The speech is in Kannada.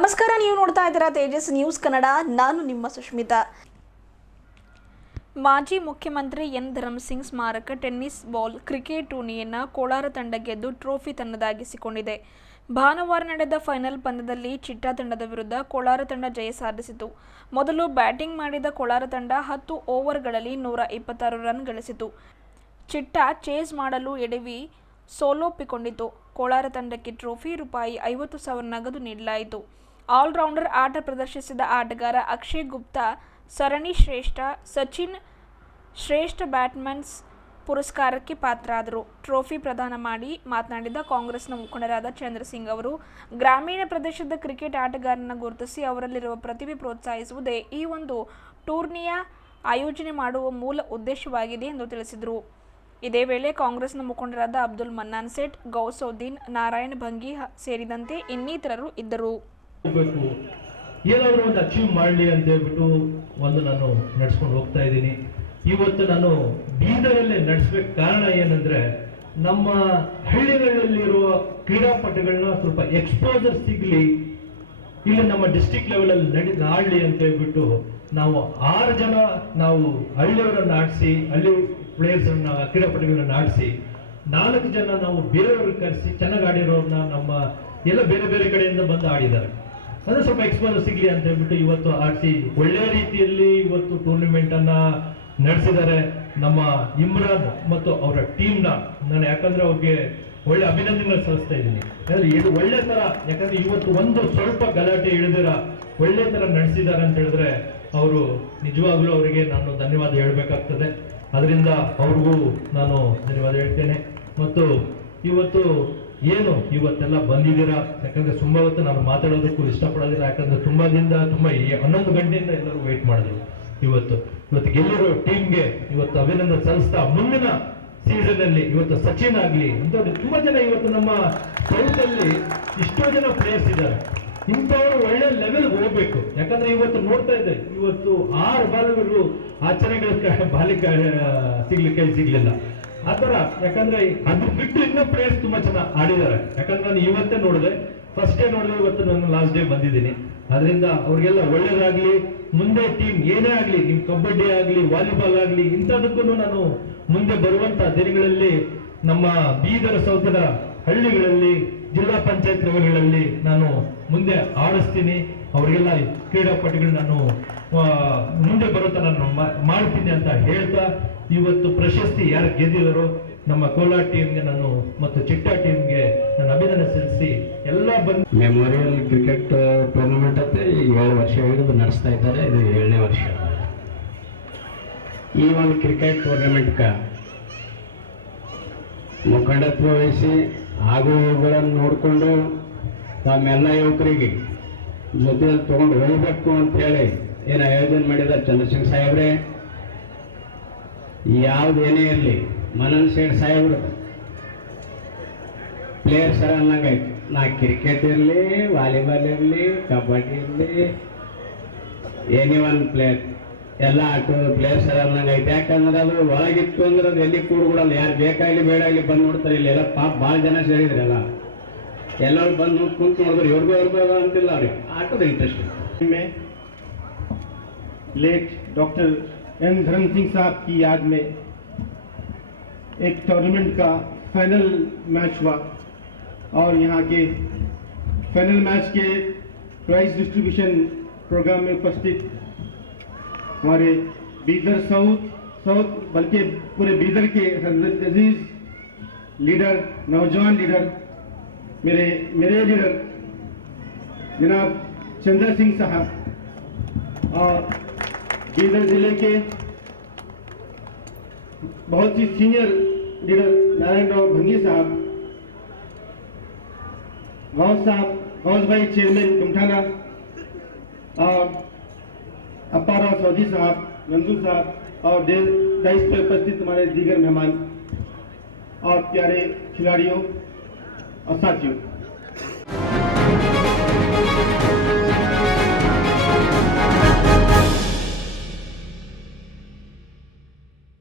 ನಮಸ್ಕಾರ, ನೀವು ನೋಡ್ತಾ ಇದ್ದೀರಾ ತೇಜಸ್ ನ್ಯೂಸ್ ಕನ್ನಡ. ನಾನು ನಿಮ್ಮ ಸುಷ್ಮಿತಾ. ಮಾಜಿ ಮುಖ್ಯಮಂತ್ರಿ ಎನ್ ಧರ್ಮಸಿಂಗ್ ಸ್ಮಾರಕ ಟೆನ್ನಿಸ್ ಬಾಲ್ ಕ್ರಿಕೆಟ್ ಟೂರ್ನಿಯನ್ನು ಕೋಲಾರ ತಂಡ ಗೆದ್ದು ಟ್ರೋಫಿ ತನ್ನದಾಗಿಸಿಕೊಂಡಿದೆ. ಭಾನುವಾರ ನಡೆದ ಫೈನಲ್ ಪಂದ್ಯದಲ್ಲಿ ಚಿಟ್ಟಾ ತಂಡದ ವಿರುದ್ಧ ಕೋಲಾರ ತಂಡ ಜಯ ಸಾಧಿಸಿತು. ಮೊದಲು ಬ್ಯಾಟಿಂಗ್ ಮಾಡಿದ ಕೋಲಾರ ತಂಡ 10 ಓವರ್ಗಳಲ್ಲಿ 126 ರನ್ ಗಳಿಸಿತು. ಚಿಟ್ಟಾ ಚೇಸ್ ಮಾಡಲು ಎಡವಿ ಸೋಲೊಪ್ಪಿಕೊಂಡಿತು. ಕೋಲಾರ ತಂಡಕ್ಕೆ ಟ್ರೋಫಿ ₹50,000 ನಗದು ನೀಡಲಾಯಿತು. ಆಲ್ರೌಂಡರ್ ಆಟ ಪ್ರದರ್ಶಿಸಿದ ಆಟಗಾರ ಅಕ್ಷಯ್ ಗುಪ್ತಾ ಸರಣಿ ಶ್ರೇಷ್ಠ, ಸಚಿನ್ ಶ್ರೇಷ್ಠ ಬ್ಯಾಟ್ಸ್ಮನ್ಸ್ ಪುರಸ್ಕಾರಕ್ಕೆ ಪಾತ್ರರಾದರು. ಟ್ರೋಫಿ ಪ್ರದಾನ ಮಾಡಿ ಮಾತನಾಡಿದ ಕಾಂಗ್ರೆಸ್ನ ಮುಖಂಡರಾದ ಚಂದ್ರಸಿಂಗ್ ಅವರು, ಗ್ರಾಮೀಣ ಪ್ರದೇಶದ ಕ್ರಿಕೆಟ್ ಆಟಗಾರರನ್ನು ಗುರುತಿಸಿ ಅವರಲ್ಲಿರುವ ಪ್ರತಿಭೆ ಪ್ರೋತ್ಸಾಹಿಸುವುದೇ ಈ ಒಂದು ಟೂರ್ನಿಯ ಆಯೋಜನೆ ಮಾಡುವ ಮೂಲ ಉದ್ದೇಶವಾಗಿದೆ ಎಂದು ತಿಳಿಸಿದರು. ಇದೇ ವೇಳೆ ಕಾಂಗ್ರೆಸ್ನ ಮುಖಂಡರಾದ ಅಬ್ದುಲ್ ಮನ್ನಾನ್ ಸೇಠ್, ಗೌಸೌದ್ದೀನ್, ನಾರಾಯಣ ಭಂಗಿ ಸೇರಿದಂತೆ ಇನ್ನಿತರರು ಇದ್ದರು. ಏನಾದರೂ ಒಂದು ಅಚೀವ್ ಮಾಡಲಿ ಅಂತ ಹೇಳ್ಬಿಟ್ಟು ನಾನು ನಡೆಸ್ಕೊಂಡು ಹೋಗ್ತಾ ಇದ್ದೀನಿ. ಇವತ್ತು ನಾನು ಬೀದರಲ್ಲೇ ನಡೆಸಬೇಕು. ಕಾರಣ ಏನಂದ್ರೆ, ನಮ್ಮ ಹಳ್ಳಿಗಳಲ್ಲಿರುವ ಕ್ರೀಡಾಪಟುಗಳನ್ನ ಸ್ವಲ್ಪ ಎಕ್ಸ್ಪೋಜರ್ ಸಿಗ್ಲಿ, ಇಲ್ಲಿ ನಮ್ಮ ಡಿಸ್ಟ್ರಿಕ್ಟ್ ಲೆವೆಲ್ ಅಲ್ಲಿ ಆಡ್ಲಿ ಅಂತ ಹೇಳ್ಬಿಟ್ಟು ನಾವು 6 ಜನ ನಾವು ಹಳ್ಳಿಯವರನ್ನ ಆಡಿಸಿ, ಹಳ್ಳಿ ಪ್ಲೇಯರ್ಸ್ ಕ್ರೀಡಾಪಟುಗಳನ್ನ ಆಡಿಸಿ, 4 ಜನ ನಾವು ಬೇರೆಯವ್ರಿಗೆ ಕರೆಸಿ ಚೆನ್ನಾಗಿ ಆಡಿರೋರ್ನ ನಮ್ಮ ಎಲ್ಲ ಬೇರೆ ಬೇರೆ ಕಡೆಯಿಂದ ಬಂದು ಆಡಿದ್ದಾರೆ. ಅದು ಸ್ವಲ್ಪ ಎಕ್ಸ್ಪೋಜರ್ ಸಿಗ್ಲಿ ಅಂತ ಹೇಳ್ಬಿಟ್ಟು ಇವತ್ತು ಆಡಿಸಿ ಒಳ್ಳೆ ರೀತಿಯಲ್ಲಿ ಇವತ್ತು ಟೂರ್ನಿಮೆಂಟ್ ಅನ್ನ ನಡೆಸಿದ್ದಾರೆ. ನಮ್ಮ ಇಮ್ರಾನ್ ಮತ್ತು ಅವರ ಟೀಮ್ನ ನಾನು ಯಾಕಂದ್ರೆ ಅವ್ರಿಗೆ ಒಳ್ಳೆ ಅಭಿನಂದನೆ ಸಲ್ಲಿಸ್ತಾ ಇದ್ದೀನಿ. ಇದು ಒಳ್ಳೆ ತರ, ಯಾಕಂದ್ರೆ ಇವತ್ತು ಒಂದು ಸ್ವಲ್ಪ ಗಲಾಟೆ ಇಳಿದಿರ ಒಳ್ಳೆ ತರ ನಡೆಸಿದ್ದಾರೆ ಅಂತ ಹೇಳಿದ್ರೆ ಅವರು ನಿಜವಾಗ್ಲೂ ಅವರಿಗೆ ನಾನು ಧನ್ಯವಾದ ಹೇಳ್ಬೇಕಾಗ್ತದೆ. ಅದರಿಂದ ಅವ್ರಿಗೂ ನಾನು ಧನ್ಯವಾದ ಹೇಳ್ತೇನೆ. ಮತ್ತು ಇವತ್ತೆಲ್ಲ ಬಂದಿದ್ದೀರಾ, ಯಾಕಂದ್ರೆ ತುಂಬಾ ಹೊತ್ತು ನಾನು ಮಾತಾಡೋದಕ್ಕೂ ಇಷ್ಟಪಡೋದಿಲ್ಲ. ಯಾಕಂದ್ರೆ ತುಂಬಾ 11 ಗಂಟೆಯಿಂದ ಎಲ್ಲರೂ ವೇಟ್ ಮಾಡಿದ್ರು. ಇವತ್ತು ಗೆಲ್ಲರೋ ಟೀಮ್ಗೆ ಇವತ್ತು ಅಭಿನಂದನೆ ಸಲ್ಲಿಸ್ತಾ, ಮುಂದಿನ ಸೀಸನ್ ಅಲ್ಲಿ ಇವತ್ತು ಸಚಿನ್ ಆಗ್ಲಿ ಇಂಥವ್ರು ತುಂಬಾ ಜನ ಇವತ್ತು ನಮ್ಮ ಸೌತ್ ಅಲ್ಲಿ ಇಷ್ಟೋ ಜನ ಪ್ಲೇಯರ್ಸ್ ಇದ್ದಾರೆ. ಇಂಥವ್ರು ಒಳ್ಳೆ ಲೆವೆಲ್ ಹೋಗ್ಬೇಕು. ಯಾಕಂದ್ರೆ ಇವತ್ತು ನೋಡ್ತಾ ಇದ್ದೆ, ಇವತ್ತು 6 ಬಾಲ್ಗಳು ಆಚರಣೆಗಳ ಸಿಗ್ಲಿಲ್ಲ ಆತರ. ಯಾಕಂದ್ರೆ ಅದು ಬಿಟ್ಟು ಇನ್ನೂ ಪ್ಲೇಯರ್ಸ್ ತುಂಬಾ ಚೆನ್ನಾಗಿ ಆಡಿದ್ದಾರೆ. ಯಾಕಂದ್ರೆ ನಾನು ಇವತ್ತೇ ನೋಡಿದೆ, ಇವತ್ತು ನಾನು ಲಾಸ್ಟ್ ಡೇ ಬಂದಿದ್ದೀನಿ. ಅದರಿಂದ ಅವ್ರಿಗೆಲ್ಲ ಒಳ್ಳೇದಾಗ್ಲಿ. ಮುಂದೆ ಟೀಮ್ ಏನೇ ಆಗ್ಲಿ, ನಿಮ್ ಕಬಡ್ಡಿ ಆಗ್ಲಿ, ವಾಲಿಬಾಲ್ ಆಗ್ಲಿ, ಇಂಥದಕ್ಕೂ ನಾನು ಮುಂದೆ ಬರುವಂತ ದಿನಗಳಲ್ಲಿ ನಮ್ಮ ಬೀದರ ಸೌತಿನ ಹಳ್ಳಿಗಳಲ್ಲಿ, ಜಿಲ್ಲಾ ಪಂಚಾಯತ್ ಲೆವೆಲ್ಗಳಲ್ಲಿ ನಾನು ಮುಂದೆ ಆಡಿಸ್ತೀನಿ. ಅವರಿಗೆಲ್ಲ ಕ್ರೀಡಾಪಟುಗಳು ನಾನು ಮುಂದೆ ಬರುತ್ತ ನಾನು ಮಾಡ್ತೀನಿ ಅಂತ ಹೇಳ್ತಾ, ಇವತ್ತು ಪ್ರಶಸ್ತಿ ಯಾರು ಗೆದ್ದಿದಾರೋ ನಮ್ಮ ಕೋಲಾರ ಟೀಮ್ಗೆ ನಾನು ಮತ್ತು ಚಿಟ್ಟಾ ಟೀಮ್ಗೆ ನಾನು ಅಭಿನಂದನೆ ಸಲ್ಲಿಸಿ ಎಲ್ಲ ಬಂದು ಮೆಮೋರಿಯಲ್ ಕ್ರಿಕೆಟ್ ಟೂರ್ನಮೆಂಟ್ ಅಂತ 7 ವರ್ಷ ಹಿಡಿದು ನಡೆಸ್ತಾ ಇದ್ದಾರೆ. ಇದು 7ನೇ ವರ್ಷ. ಈ ಒಂದು ಕ್ರಿಕೆಟ್ ಟೂರ್ನಮೆಂಟ್ಗೆ ಮುಖಂಡತ್ವ ವಹಿಸಿ ಆಗುಗಳನ್ನು ನೋಡಿಕೊಂಡು ತಮ್ಮೆಲ್ಲ ಯುವಕರಿಗೆ ಜೊತೆಯಲ್ಲಿ ತಗೊಂಡು ಹೋಗ್ಬೇಕು ಅಂತೇಳಿ ಏನು ಆಯೋಜನೆ ಮಾಡಿದ ಚಂದ್ರಸಿಂಗ್ ಸಾಹೇಬ್ರೆ, ಯಾವುದೇನೇ ಇರಲಿ, ಮನನ್ ಸೇಠ್ ಸಾಹೇಬ್ರು ಪ್ಲೇಯರ್ಸ್ ಅನ್ನಂಗಾಯ್ತು. ನಾ ಕ್ರಿಕೆಟ್ ಇರಲಿ, ವಾಲಿಬಾಲ್ ಇರಲಿ, ಕಬಡ್ಡಿ ಇರಲಿ, ಎನಿ ಒನ್ ಪ್ಲೇಯರ್ ಎಲ್ಲ ಪ್ಲೇಯರ್ಸ್ ಅನ್ನಂಗಾಯ್ತು. ಯಾಕಂದ್ರೆ ಅದು ಒಳಗಿತ್ತು ಅಂದ್ರೆ ಅದು ಎಲ್ಲಿ ಕೂಡ್ಬಿಡಲ್ಲ. ಯಾರು ಬೇಕಾಗಲಿ ಬೇಡಾಗಲಿ ಬಂದು ನೋಡ್ತಾರೆ. ಇಲ್ಲಿ ಎಲ್ಲ ಪಾಪ ಭಾಳ ಜನ ಸೇರಿದ್ರಲ್ಲ, ಎಲ್ಲರೂ ಬಂದು ಕುಂತು ನೋಡಿದ್ರು. ಇವ್ರಿಗೂ ಅಂತಿಲ್ಲ, ಅವ್ರಿಗೆ ಆಟದ ಇಂಟ್ರೆಸ್ಟ್. लेट डॉक्टर एन धर्म सिंह साहब की याद में एक टूर्नामेंट का फाइनल मैच हुआ और यहाँ के फाइनल मैच के प्राइज डिस्ट्रीब्यूशन प्रोग्राम में उपस्थित हमारे बीदर साउथ बल्कि पूरे बीदर के अजीज लीडर, नौजवान लीडर, मेरे लीडर जनाब चंद्र सिंह साहब और बीदर जिले के बहुत ही सीनियर लीडर नारायण राव भंगी साहब, गौस भाई चेयरमैन कुमठाना, और अप्पा राव सौदी साहब, नंदू साहब और डाइस पर उपस्थित हमारे दीगर मेहमान और प्यारे खिलाड़ियों और साथियों,